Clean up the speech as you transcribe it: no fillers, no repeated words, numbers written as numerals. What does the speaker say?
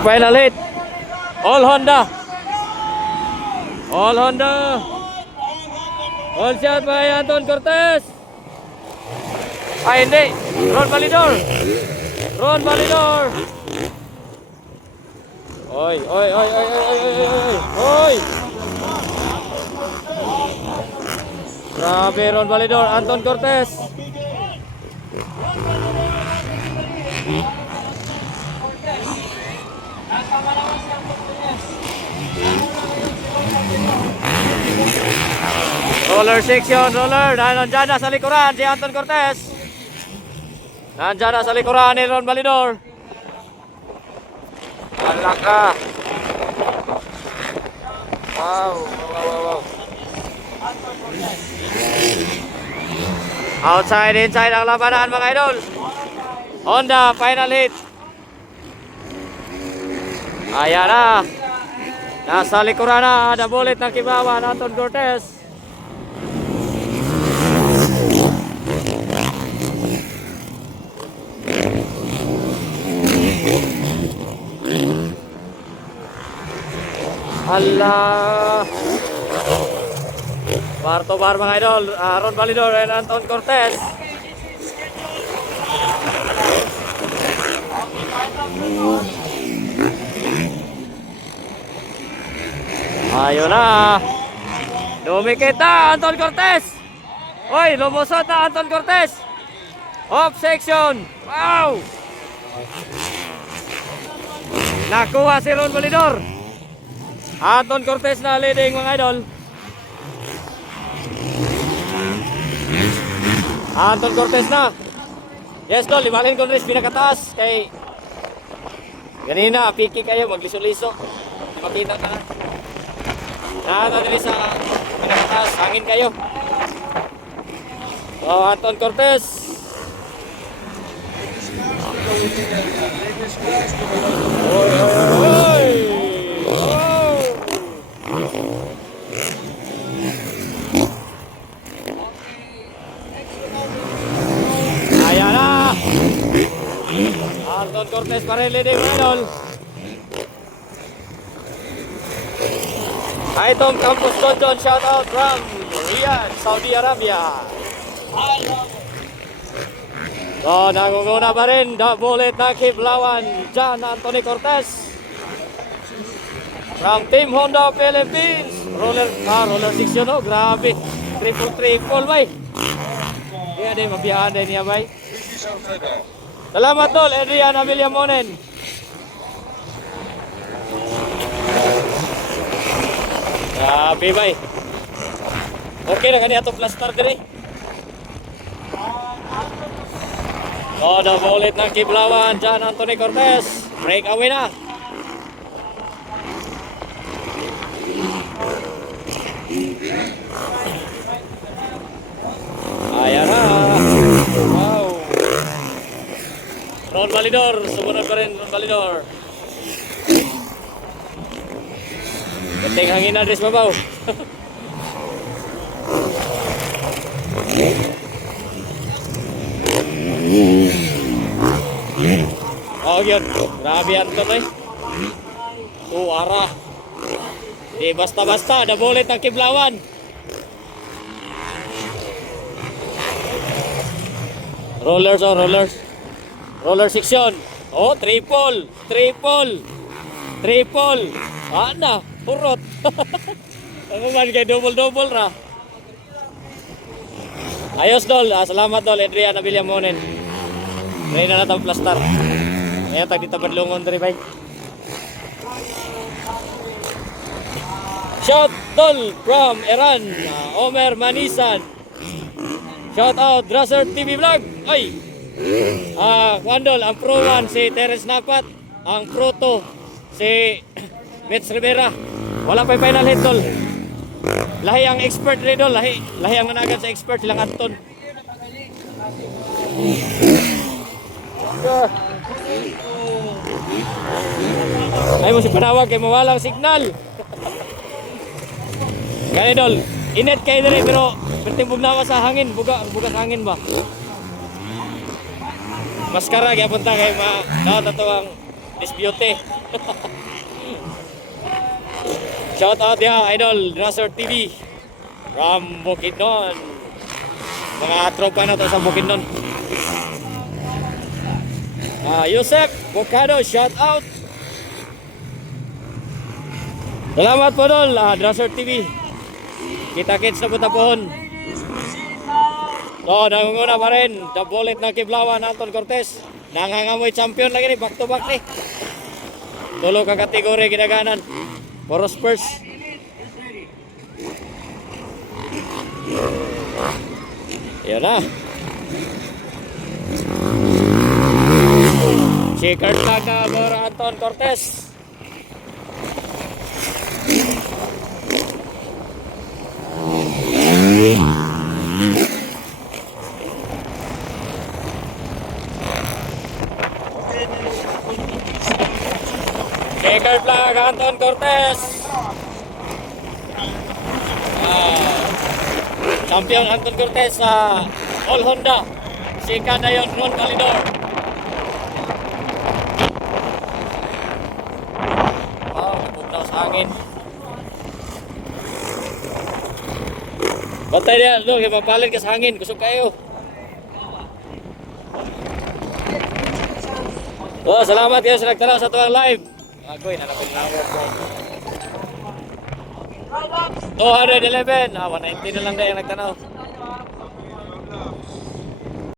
Final hit. All Honda. All Honda. All shot by Anton Cortez. Ay hindi. Ron Validor. Ron Validor. Oy, oy, oy, oy, oy, oy, oy, oy. Grabe Ron Validor, Anton Cortez. Roller section, roller. Nandyan na sa likuran si Anton Cortez. Nandyan na sa likuran ni Ron Validor. Alaka. Wow, wow, wow, wow. Outside, inside ang labanan mga idol. Honda, final hit. Ayan na. Nasa likuran na. Ada bullet ng Kibawan, Anton Cortez. Allah. Bar to bar mga idol. Ron Validor and Anton Cortez. Ayun na. Dumikit na Anton Cortez. Oy, lumusot na Anton Cortez. Off section. Wow. Nakuha si Ron Validor. Anton Cortez na leading mga idol. Anton Cortez na. Yes dol, limalin ko rin pinakataas. Kay ganina, piki kayo, magliso-liso. Makita ka na. Nakatadali sa pinakataas, hangin kayo. So, Anton Cortez. Oy, oy, oy. Ayan na. Anton Cortez pa rin leading idol. Itong Campus London, shout out from Riyadh, Saudi Arabia. So, nangunguna pa rin, bullet na Kiblawan, John Anthony Cortez. From Team Honda Philippines. Roller section, oh, grabe. Triple bay. Kaya din, mabiyahan din niya bay. Salamat tol, Adrian Avillamonen. Grabe bay. Okay na kanya itong plaster diri. Oh, the bullet ng Kiblawan, John Anthony Cortez. Breakaway na. Ayan na. Wow. Ron Validor, sumunod pa rin Ron Validor. Penting hangin na Dres Mabaw. Oh yun, grabe Anton eh. Ara. Di basta-basta, ada bullet ng Kiblawan. Rollers, oh rollers. Roller section. Oh, triple. Ana, purot. Ano man kay double ra. Ayos dol, salamat dol Adrian Avillamonen. Ngayon na natang plaster. Ngayon tag dito badlungon diri bay. Shout dol from Iran, Omer Manisan. Shout out Drasser TV Vlog. Ay. Wandol, ang pro 1 si Terence Napat, ang pro 2 si Mitch Rivera. Wala pa final hit dol. Lahi ang expert rin dol, lahi ang nanagan sa expert silang Anton. Ay mo si panawag kay mawalang signal. Gani dol, init kay dire pero perting bugnawa sa hangin, buga hangin ba. Maskara gyapon ta kay daw ato ang Disbute. Shout out ya, Idol Racer TV from Bukidnon. Mga tropa na to sa Bukidnon. Yusef Bocado, shout out. Salamat po dol, Racer TV. Kita-kits na punta pohon. So, nangunguna pa rin. The bullet ng Kiblawan, Anton Cortez. Nangangamoy champion lagi ni, back to back ni. Tulo ka kategori ginaganan. Puro Spurs. Yan na. Shaker Taga for Anton Cortez. Shaker flag, Anton Cortez. Champion Anton Cortez sa All Honda. Sika na yun, Ron Calidor. Nabugnaw sa hangin. Bantay niya, mapalit ka sa hangin. Kusog kayo. Salamat kayo sa nagtanaw sa tuwang live. Agoy, nanapin na ako. 211, 190 na lang na yung nagtanaw.